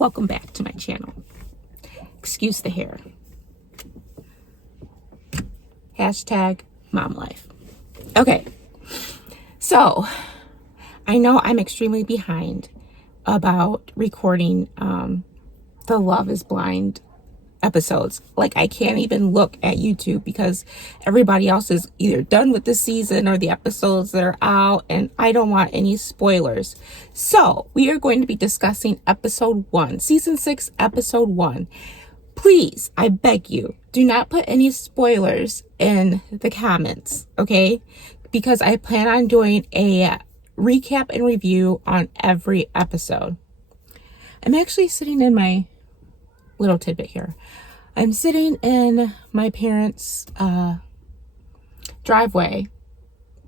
Welcome back to my channel. Excuse the hair. Hashtag mom life. Okay, so I know I'm extremely behind about recording the Love is Blind episodes. Like, I can't even look at YouTube because everybody else is either done with the season or the episodes that are out, and I don't want any spoilers. So we are going to be discussing episode 1, season 6, episode 1. Please, I beg you, do not put any spoilers in the comments, okay? Because I plan on doing a recap and review on every episode. I'm actually sitting in my little tidbit here. I'm sitting in my parents' driveway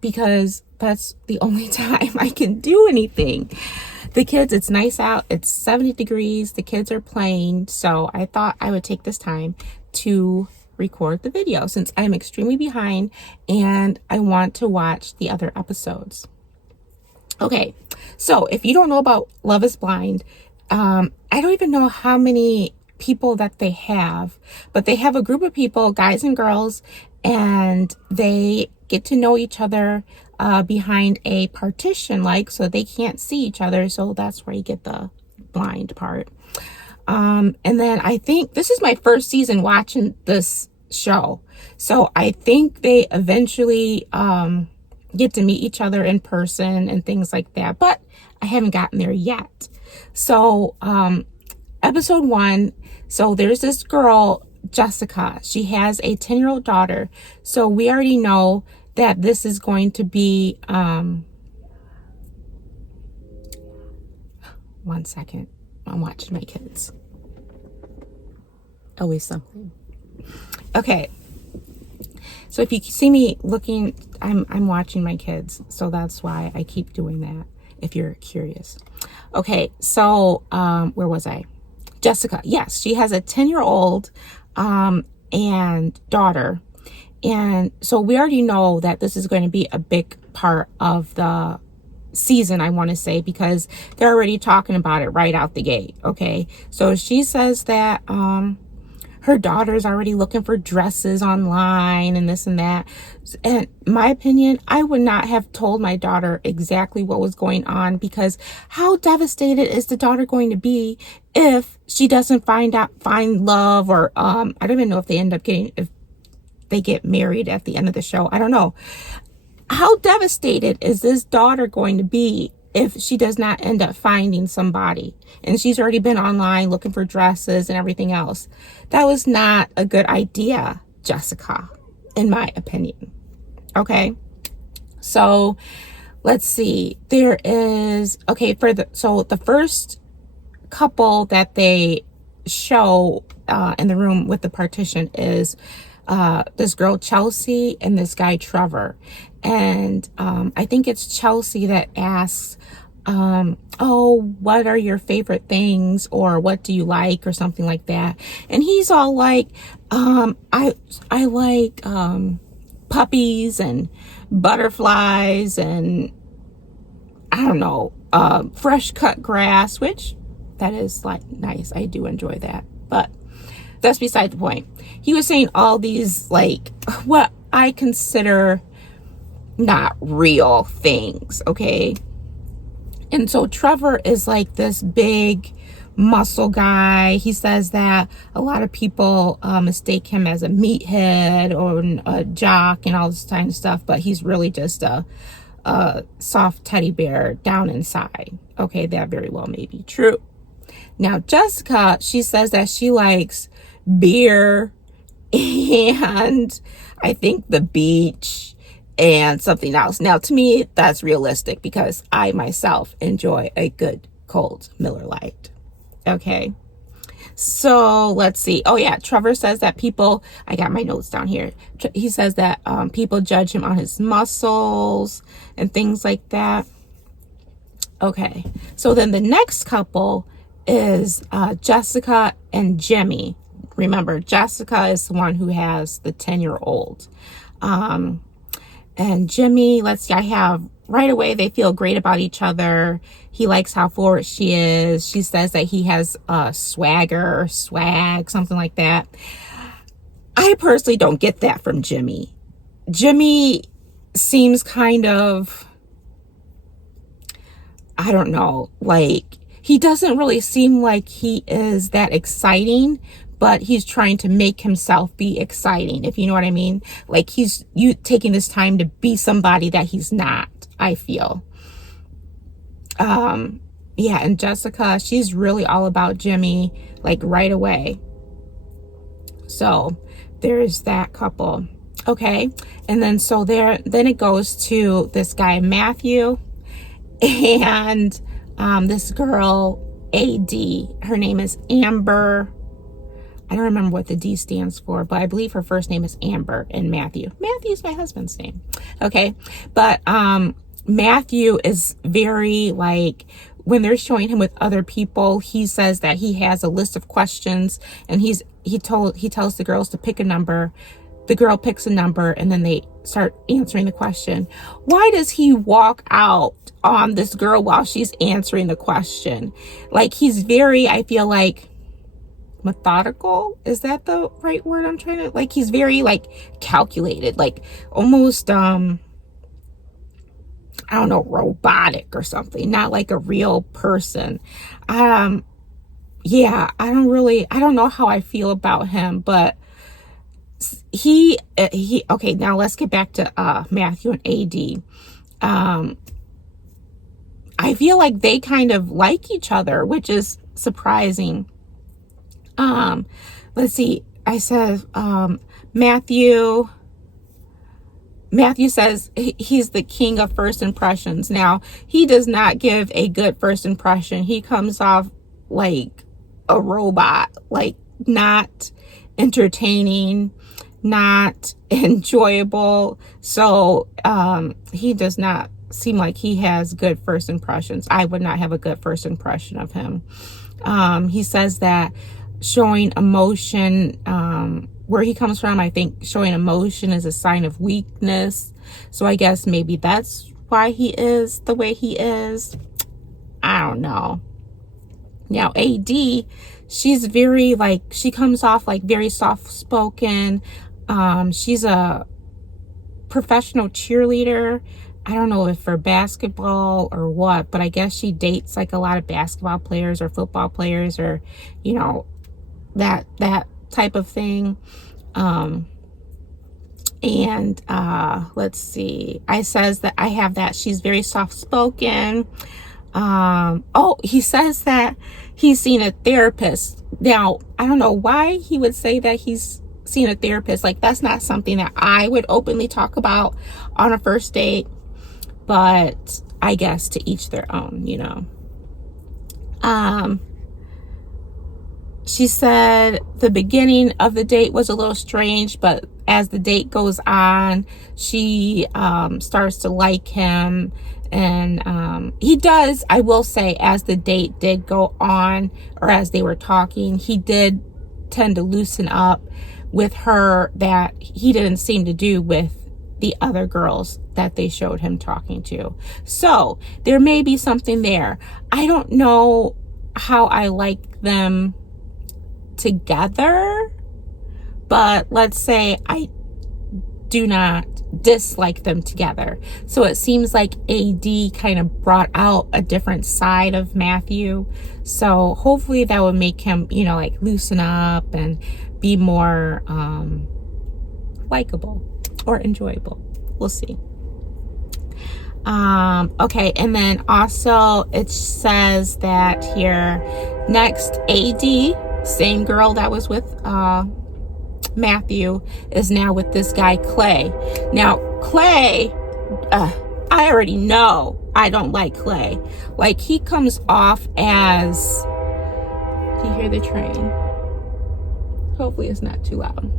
because that's the only time I can do anything. The kids, it's nice out. It's 70 degrees. The kids are playing. So I thought I would take this time to record the video since I'm extremely behind and I want to watch the other episodes. Okay, so if you don't know about Love is Blind, I don't even know how many people that they have, but they have a group of people, guys and girls, and they get to know each other behind a partition, like, so they can't see each other. So that's where you get the blind part. And then I think this is my first season watching this show. So I think they eventually get to meet each other in person and things like that, but I haven't gotten there yet. So episode 1, so there's this girl, Jessica. She has a 10-year-old daughter. So we already know that this is going to be, 1 second. I'm watching my kids. Always something. Okay. So if you see me looking, I'm watching my kids. So that's why I keep doing that, if you're curious. Okay. So, where was I? Jessica, yes, she has a 10-year-old and daughter. And so we already know that this is going to be a big part of the season, I want to say, because they're already talking about it right out the gate. Okay, so she says that her daughter's already looking for dresses online and this and that. And my opinion, I would not have told my daughter exactly what was going on, because how devastated is the daughter going to be if she doesn't find love, or I don't even know if they end up if they get married at the end of the show. I don't know. How devastated is this daughter going to be if she does not end up finding somebody? And she's already been online looking for dresses and everything else. That was not a good idea, Jessica, in my opinion. Okay. So let's see. There is, okay, so the first couple that they show in the room with the partition is this girl Chelsea and this guy Trevor. And I think it's Chelsea that asks, oh, what are your favorite things, or what do you like, or something like that. And he's all like, I like puppies and butterflies and I don't know, fresh cut grass, which that is like nice. I do enjoy that, but that's beside the point. He was saying all these, like, what I consider not real things, okay? And so Trevor is like this big muscle guy. He says that a lot of people mistake him as a meathead or a jock and all this kind of stuff, but he's really just a soft teddy bear down inside. Okay, that very well may be true. Now, Jessica, she says that she likes beer and I think the beach and something else. Now, to me, that's realistic because I myself enjoy a good cold Miller Lite. Okay. So let's see. Oh yeah. Trevor says that people, I got my notes down here. He says that people judge him on his muscles and things like that. Okay. So then the next couple is Jessica and Jimmy. Remember, Jessica is the one who has the 10-year-old. And Jimmy, let's see, I have right away they feel great about each other. He likes how forward she is. She says that he has swagger or swag, something like that. I personally don't get that from Jimmy. Jimmy seems kind of, I don't know, like he doesn't really seem like he is that exciting, but he's trying to make himself be exciting, if you know what I mean. Like he's taking this time to be somebody that he's not, I feel. Yeah, and Jessica, she's really all about Jimmy, like right away. So there's that couple. Okay, and then then it goes to this guy Matthew and this girl AD. Her name is Amber. I don't remember what the D stands for, but I believe her first name is Amber. And Matthew's my husband's name. Okay, but Matthew is very like, when they're showing him with other people, he says that he has a list of questions, and he tells the girls to pick a number. The girl picks a number, and then they start answering the question. Why does he walk out on this girl while she's answering the question? Like, he's very, I feel like, methodical. Is that the right word I'm trying to, like, he's very like calculated, like almost I don't know, robotic or something, not like a real person. Yeah, I don't know how I feel about him, but he okay, now let's get back to Matthew and AD. I feel like they kind of like each other, which is surprising. Let's see. I said Matthew says he's the king of first impressions. Now, he does not give a good first impression. He comes off like a robot, like not entertaining, not enjoyable. So he does not seem like he has good first impressions. I would not have a good first impression of him. He says that showing emotion, where he comes from, I think showing emotion is a sign of weakness. So I guess maybe that's why he is the way he is. I don't know. Now AD, she's very like, she comes off like very soft-spoken. She's a professional cheerleader. I don't know if for basketball or what, but I guess she dates like a lot of basketball players or football players, or, you know, that type of thing. Let's see. I says that I have that she's very soft-spoken. He says that he's seen a therapist. Now, I don't know why he would say that he's seen a therapist. Like, that's not something that I would openly talk about on a first date, but I guess to each their own, you know. She said the beginning of the date was a little strange, but as the date goes on, she starts to like him. And he does, I will say, as the date did go on, or as they were talking, he did tend to loosen up with her that he didn't seem to do with the other girls that they showed him talking to. So there may be something there. I don't know how I like them together, but let's say I do not dislike them together. So it seems like AD kind of brought out a different side of Matthew. So hopefully that would make him, you know, like loosen up and be more likable or enjoyable. We'll see. Okay, and then also it says that here, next AD, same girl that was with Matthew, is now with this guy Clay. Now Clay, I already know I don't like Clay. Like, he comes off as, do you hear the train? Hopefully it's not too loud.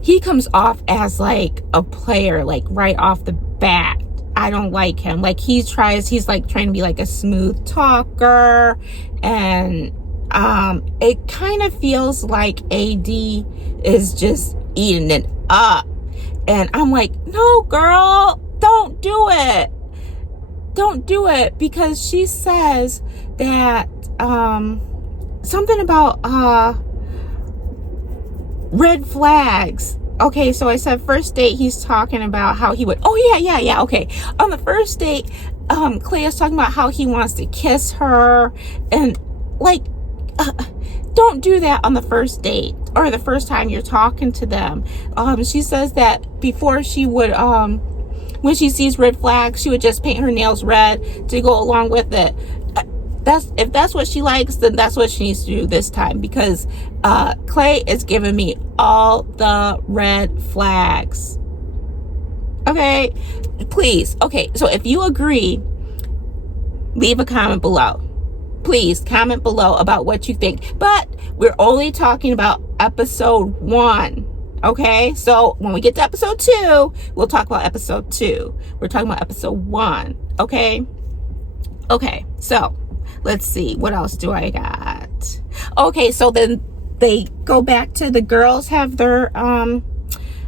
He comes off as like a player, like right off the bat. I don't like him. Like, he's like trying to be like a smooth talker, and it kind of feels like AD is just eating it up. And I'm like, no, girl, don't do it. Don't do it, because she says that something about red flags. Okay, so I said first date, he's talking about how he would, okay. On the first date, Clay is talking about how he wants to kiss her, and like, don't do that on the first date or the first time you're talking to them. She says that before she would, when she sees red flags, she would just paint her nails red to go along with it. If that's what she likes, then that's what she needs to do this time, because Clay is giving me all the red flags. Okay, please. Okay, so if you agree, leave a comment below. Please comment below about what you think. But we're only talking about episode 1. Okay, so when we get to episode 2, we'll talk about episode 2. We're talking about episode 1. Okay, so let's see, what else do I got? Okay, so then they go back to the girls have their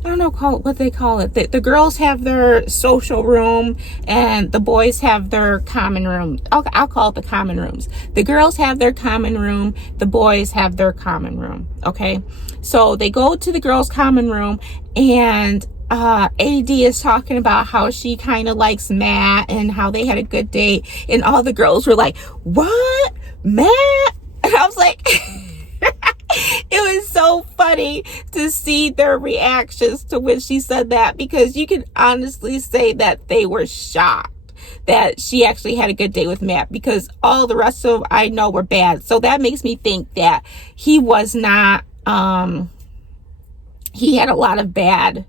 I don't know what they call it. The girls have their social room and the boys have their common room. I'll call it the common rooms. The girls have their common room. The boys have their common room. Okay. So they go to the girls' common room, and AD is talking about how she kind of likes Matt and how they had a good date. And all the girls were like, "What? Matt?" And I was like, it was so funny to see their reactions to when she said that, because you can honestly say that they were shocked that she actually had a good date with Matt, because all the rest of them I know were bad. So that makes me think that he was not, he had a lot of bad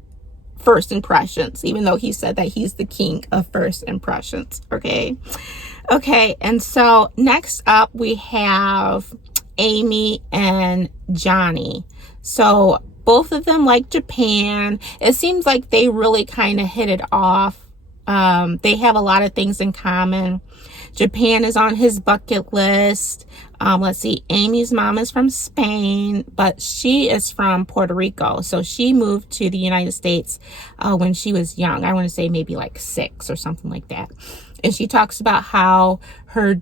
first impressions, even though he said that he's the king of first impressions. Okay, and so next up we have Amy and Johnny. So both of them like Japan. It seems like they really kind of hit it off. They have a lot of things in common. Japan is on his bucket list. Let's see, Amy's mom is from Spain, but she is from Puerto Rico. So she moved to the United States when she was young. I want to say maybe like 6 or something like that. And she talks about how her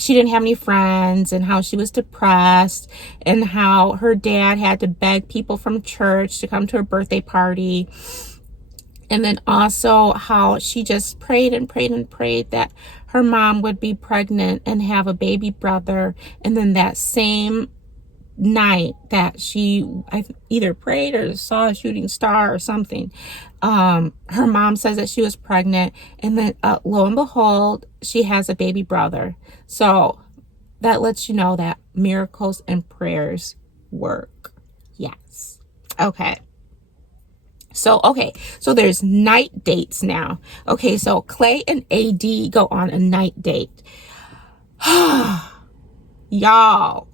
she didn't have any friends, and how she was depressed, and how her dad had to beg people from church to come to her birthday party. And then also how she just prayed and prayed and prayed that her mom would be pregnant and have a baby brother. And then that same night that she either prayed or saw a shooting star or something, her mom says that she was pregnant, and then lo and behold, she has a baby brother. So that lets you know that miracles and prayers work. Yes. Okay, so there's night dates now. Okay, so Clay and AD go on a night date. Y'all,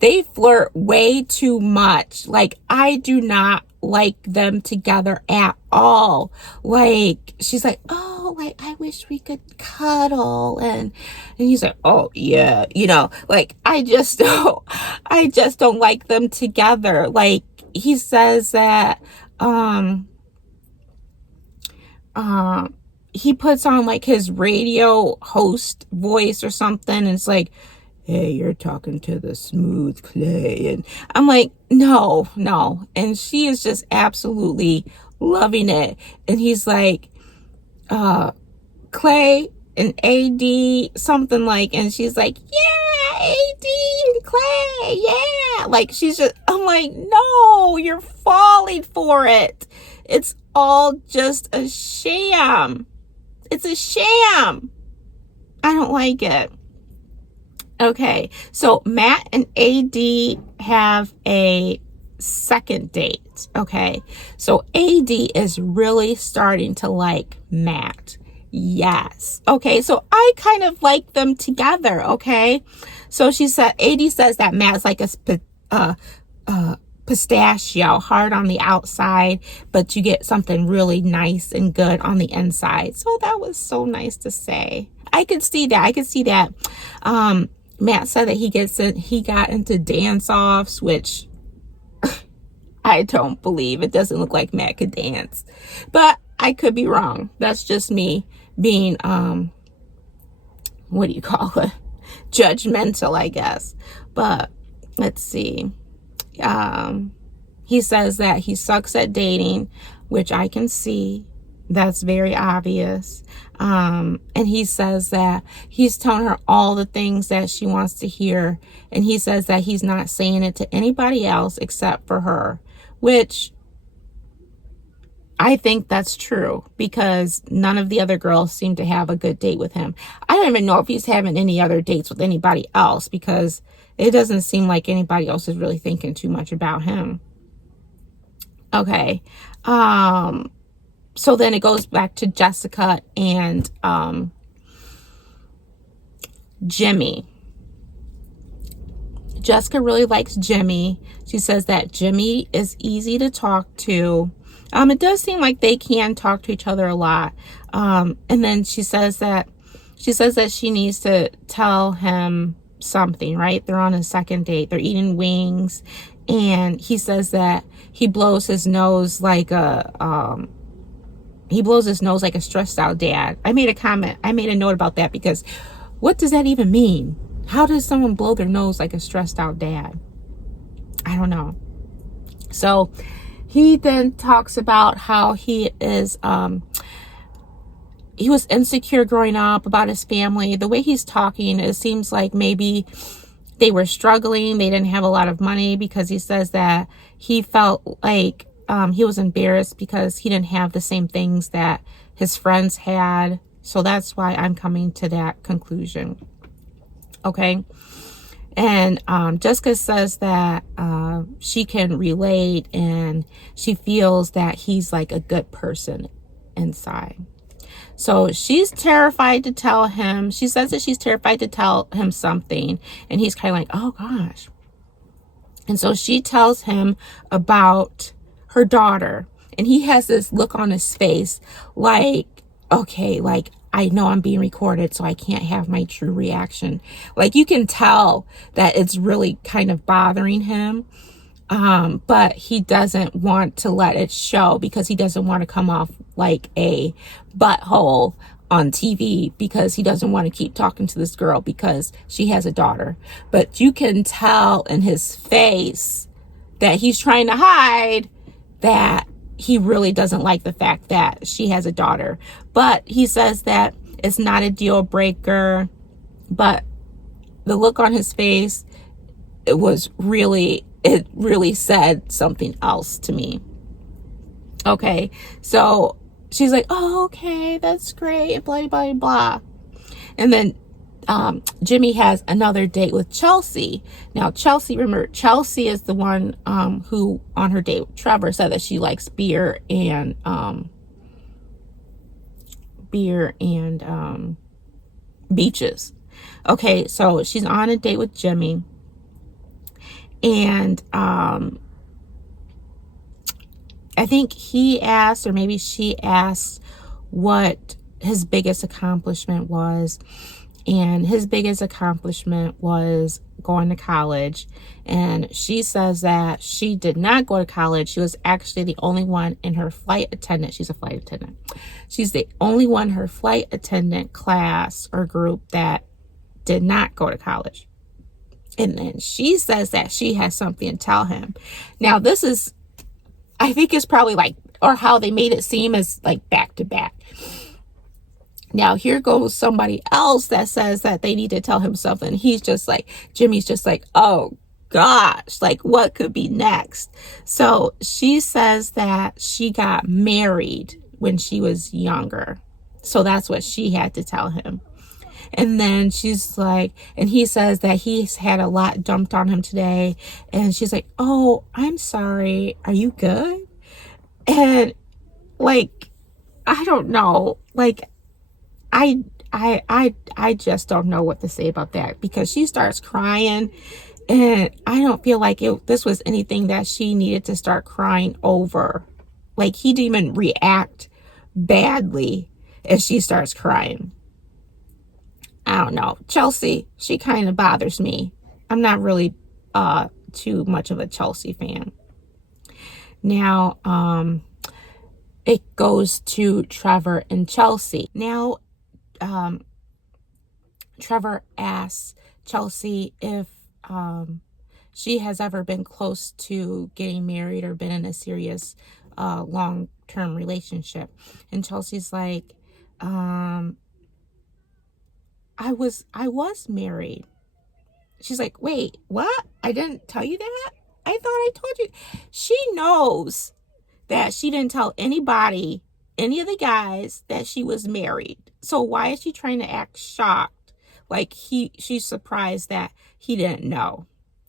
they flirt way too much. Like, I do not like them together at all. Like, she's like, "Oh, like, I wish we could cuddle," and he's like, "Oh yeah," like, I just don't like them together. Like, he says that he puts on like his radio host voice or something, and it's like, "Hey, you're talking to the smooth Clay," and I'm like, no, and she is just absolutely loving it. And he's like, Clay and AD something like, and she's like, "Yeah, AD and Clay, yeah," like, she's just, I'm like, no, you're falling for it. It's all just a sham. It's a sham. I don't like it. Okay, so Matt and AD have a second date. Okay, so AD is really starting to like Matt. Yes. Okay, so I kind of like them together. Okay, so AD says that Matt's like a pistachio, hard on the outside, but you get something really nice and good on the inside. So that was so nice to say. I could see that. Matt said that he got into dance-offs, which I don't believe. It doesn't look like Matt could dance. But I could be wrong. That's just me being, what do you call it? Judgmental, I guess. But let's see. He says that he sucks at dating, which I can see. That's very obvious. And he says that he's telling her all the things that she wants to hear. And he says that he's not saying it to anybody else except for her, which I think that's true, because none of the other girls seem to have a good date with him. I don't even know if he's having any other dates with anybody else, because it doesn't seem like anybody else is really thinking too much about him. Okay. So then it goes back to Jessica and Jimmy. Jessica really likes Jimmy. She says that Jimmy is easy to talk to. It does seem like they can talk to each other a lot. And then she says that she needs to tell him something, right? They're on a second date. They're eating wings. And he says that he blows his nose like a stressed out dad. I made a note about that, because what does that even mean? How does someone blow their nose like a stressed out dad? I don't know. So he then talks about how he was insecure growing up about his family. The way he's talking, it seems like maybe they were struggling. They didn't have a lot of money, because he says that he felt like he was embarrassed because he didn't have the same things that his friends had. So that's why I'm coming to that conclusion. Okay. And Jessica says that she can relate, and she feels that he's like a good person inside. So she's terrified to tell him. She says that she's terrified to tell him something. And he's kind of like, oh gosh. And so she tells him about her daughter. And he has this look on his face like, okay, like, I know I'm being recorded, so I can't have my true reaction. Like, you can tell that it's really kind of bothering him. But he doesn't want to let it show, because he doesn't want to come off like a butthole on TV, because he doesn't want to keep talking to this girl because she has a daughter. But you can tell in his face that he's trying to hide that he really doesn't like the fact that she has a daughter. But he says that it's not a deal breaker. But the look on his face, it really said something else to me. Okay, so she's like, oh, okay, that's great, blah, blah, blah. And then Jimmy has another date with Chelsea. Now, remember, Chelsea is the one who, on her date with Trevor, said that she likes beer and beaches. Okay, so she's on a date with Jimmy. And I think he asked, or maybe she asked, what his biggest accomplishment was. And his biggest accomplishment was going to college. And she says that she did not go to college. She was actually the only one in her flight attendant. She's a flight attendant. She's the only one in her flight attendant class or group that did not go to college. And then she says that she has something to tell him. Now, this is, I think it's probably like, or how they made it seem as like back to back. Now, here goes somebody else that says that they need to tell him something. He's just like, Jimmy's just like, oh gosh, like what could be next? So she says that she got married when she was younger. So that's what she had to tell him. And then she's like, and he says that he's had a lot dumped on him today. And she's like, oh, I'm sorry. Are you good? And like, I don't know. Like, I just don't know what to say about that, because she starts crying, and I don't feel like this was anything that she needed to start crying over. Like, he didn't even react badly as she starts crying. I don't know. Chelsea, she kind of bothers me. I'm not really too much of a Chelsea fan. Now, it goes to Trevor and Chelsea. Now, Trevor asks Chelsea if she has ever been close to getting married or been in a serious long-term relationship. And Chelsea's like, I was married. She's like, wait, what? I didn't tell you that? I thought I told you. She knows that she didn't tell anybody, any of the guys, that she was married. So why is she trying to act shocked? Like she's surprised that he didn't know.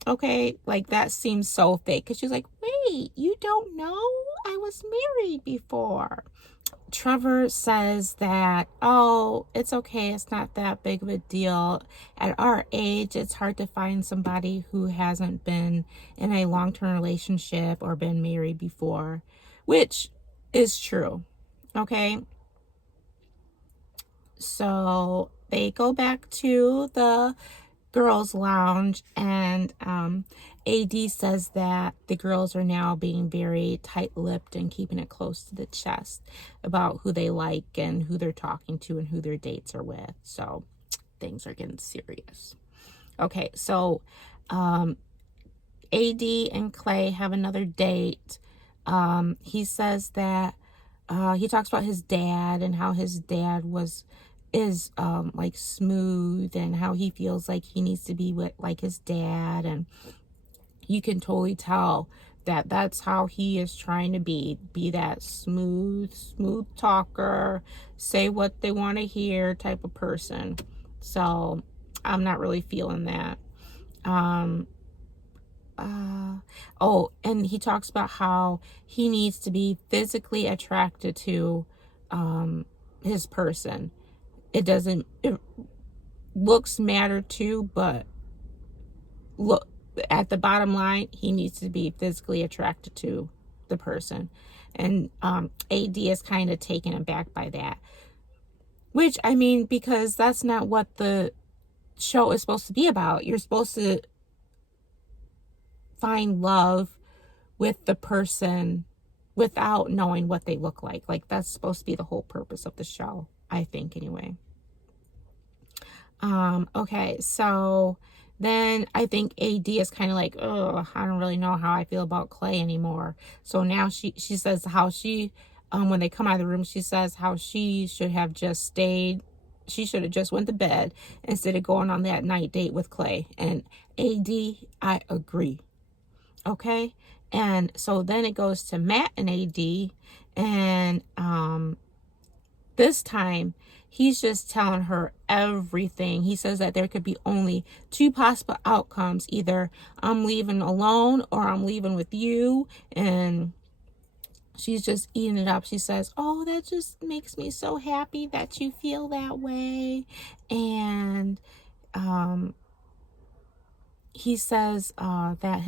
Okay, like that seems so fake. Because she's like, wait, you don't know? I was married before. Trevor says that, oh, it's okay. It's not that big of a deal. At our age, it's hard to find somebody who hasn't been in a long-term relationship or been married before, which is true. Okay. So they go back to the girls' lounge, and AD says that the girls are now being very tight-lipped and keeping it close to the chest about who they like and who they're talking to and who their dates are with. So things are getting serious. Okay, so AD and Clay have another date. He says that he talks about his dad and how his dad is like smooth, and how he feels like he needs to be with like his dad, and you can totally tell that that's how he is trying to be that smooth talker, say what they want to hear type of person. So I'm not really feeling that. Oh, and he talks about how he needs to be physically attracted to his person. Looks matter too, but look, at the bottom line, he needs to be physically attracted to the person. And AD is kind of taken aback by that. Which, I mean, because that's not what the show is supposed to be about. You're supposed to find love with the person without knowing what they look like. Like, that's supposed to be the whole purpose of the show, I think, anyway. Okay, so then I think AD is kind of like, oh, I don't really know how I feel about Clay anymore. So now she says how she, when they come out of the room, she says how she should have just stayed. She should have just went to bed instead of going on that night date with Clay. And AD, I agree. Okay, and so then it goes to Matt and AD, and this time he's just telling her everything. He says that there could be only two possible outcomes: either I'm leaving alone or I'm leaving with you. And she's just eating it up. She says, oh, that just makes me so happy that you feel that way. And he says that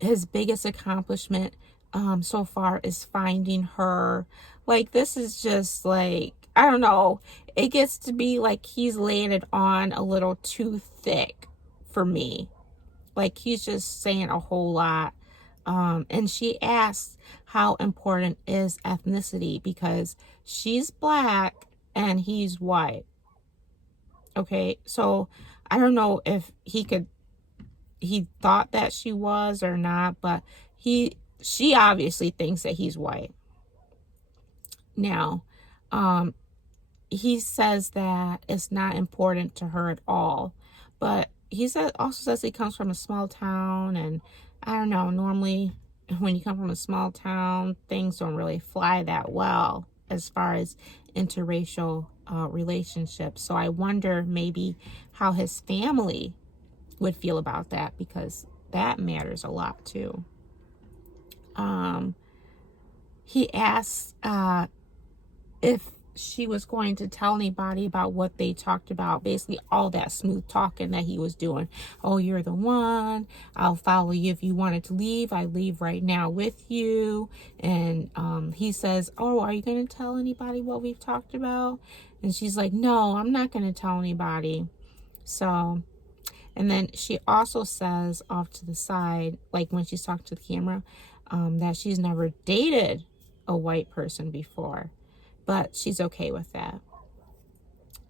his biggest accomplishment so far is finding her. Like, this is just like, I don't know, it gets to be like he's laying it on a little too thick for me. Like, he's just saying a whole lot. And she asks how important is ethnicity, because she's black and he's white. Okay, so I don't know if he thought that she was or not, but she obviously thinks that he's white. Now, he says that it's not important to her at all, but he also says he comes from a small town, and I don't know, normally when you come from a small town, things don't really fly that well as far as interracial relationships. So I wonder maybe how his family would feel about that, because that matters a lot too. He asks if she was going to tell anybody about what they talked about, basically all that smooth talking that he was doing. Oh, you're the one, I'll follow you if you wanted to leave, I leave right now with you. And he says, oh, are you going to tell anybody what we've talked about? And she's like, no, I'm not going to tell anybody. So, and then she also says off to the side, like when she's talking to the camera, that she's never dated a white person before, but she's okay with that.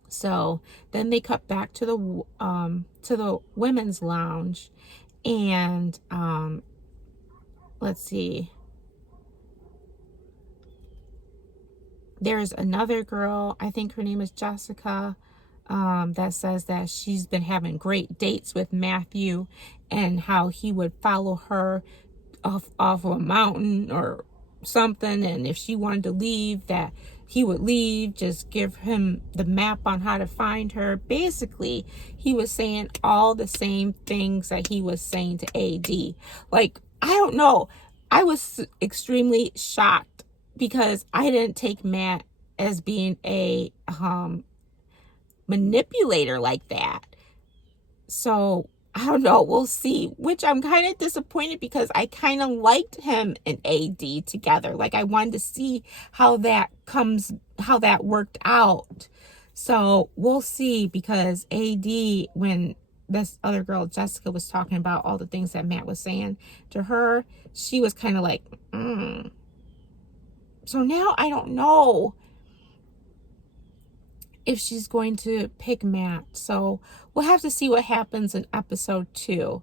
So then they cut back to the women's lounge, and let's see. There's another girl, I think her name is Jessica, that says that she's been having great dates with Matthew, and how he would follow her off of a mountain or something, and if she wanted to leave, that he would leave, just give him the map on how to find her. Basically, he was saying all the same things that he was saying to AD. Like, I don't know. I was extremely shocked because I didn't take Matt as being a manipulator like that. So I don't know, we'll see, which I'm kind of disappointed because I kind of liked him and AD together. Like, I wanted to see how that worked out. So we'll see, because AD, when this other girl, Jessica, was talking about all the things that Matt was saying to her, she was kind of like, So now I don't know if she's going to pick Matt. So we'll have to see what happens in episode 2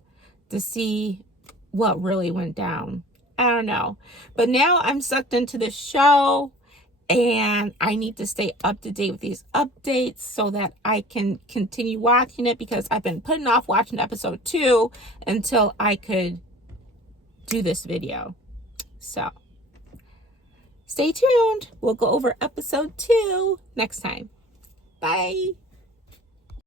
to see what really went down. I don't know. But now I'm sucked into the show, and I need to stay up to date with these updates so that I can continue watching it, because I've been putting off watching episode 2 until I could do this video. So stay tuned. We'll go over episode 2 next time. Bye.